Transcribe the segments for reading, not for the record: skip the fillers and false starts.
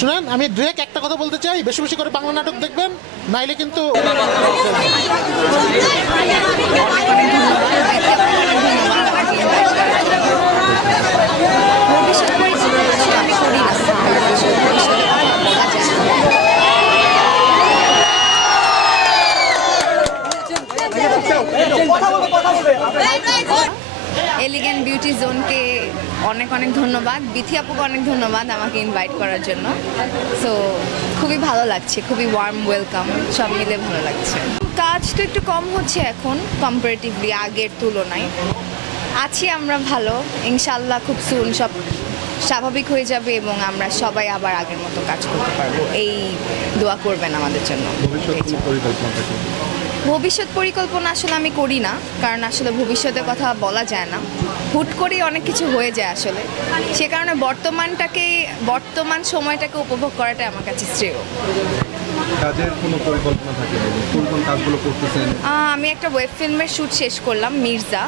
শুনেন, আমি ডিরেক্ট একটা কথা বলতে চাই, বেশি বেশি করে বাংলা নাটক দেখবেন, নাইলে কিন্তু এলিগেন্ট বিউটি জোনকে অনেক অনেক ধন্যবাদ, বিথি আপুকে অনেক ধন্যবাদ আমাকে ইনভাইট করার জন্য। সো খুবই ভালো লাগছে, খুবই ওয়ার্ম ওয়েলকাম, সব মিলে ভালো লাগছে। কাজ তো একটু কম হচ্ছে এখন কম্পারেটিভলি আগের তুলনায়। আছি আমরা ভালো, ইনশাল্লাহ খুব সুন সব স্বাভাবিক হয়ে যাবে এবং আমরা সবাই আবার আগের মতো কাজ করতে পারবো, এই দোয়া করবেন আমাদের জন্য। ভবিষ্যৎ পরিকল্পনা আসলে আমি করি না, কারণ আসলে ভবিষ্যতের কথা বলা যায় না, হুট করেই অনেক কিছু হয়ে যায় আসলে। সে কারণে বর্তমান সময়টাকে উপভোগ করাটাই আমার কাছে শ্রেয়। কাজের কোনো পরিকল্পনা থাকে না, কোন কোন কাজগুলো করতেছেন? আমি একটা ওয়েব ফিল্মের শ্যুট শেষ করলাম, মির্জা।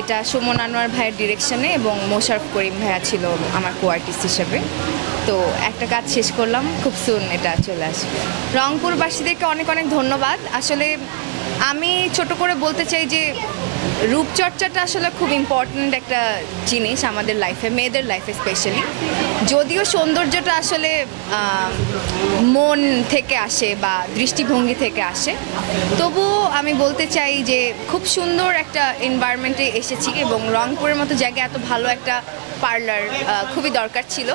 এটা সুমন আনোয়ার ভাইয়ের ডিরেকশনে এবং মোশারফ করিম ভাইয়া ছিল আমার কো আর্টিস্ট হিসেবে। তো একটা কাজ শেষ করলাম, খুব সুন এটা চলে আসবে। রংপুরবাসীদেরকে অনেক অনেক ধন্যবাদ। আসলে আমি ছোট করে বলতে চাই যে রূপচর্চাটা আসলে খুব ইম্পর্ট্যান্ট একটা জিনিস আমাদের লাইফে, মেয়েদের লাইফে স্পেশালি। যদিও সৌন্দর্যটা আসলে মন থেকে আসে বা দৃষ্টিভঙ্গি থেকে আসে, তবুও আমি বলতে চাই যে খুব সুন্দর একটা এনভায়রনমেন্টে এসেছি এবং রংপুরের মতো জায়গায় এত ভালো একটা পার্লার খুবই দরকার ছিল।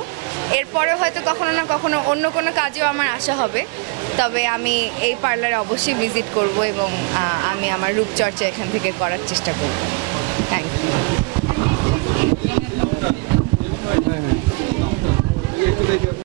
এরপরে হয়তো কখনো না কখনো অন্য কোনো কাজেও আমার আসা হবে, তবে আমি এই পার্লারে অবশ্যই ভিজিট করব এবং আমি আমার রূপচর্চা এখান থেকে করার চেষ্টা করব। Thank you.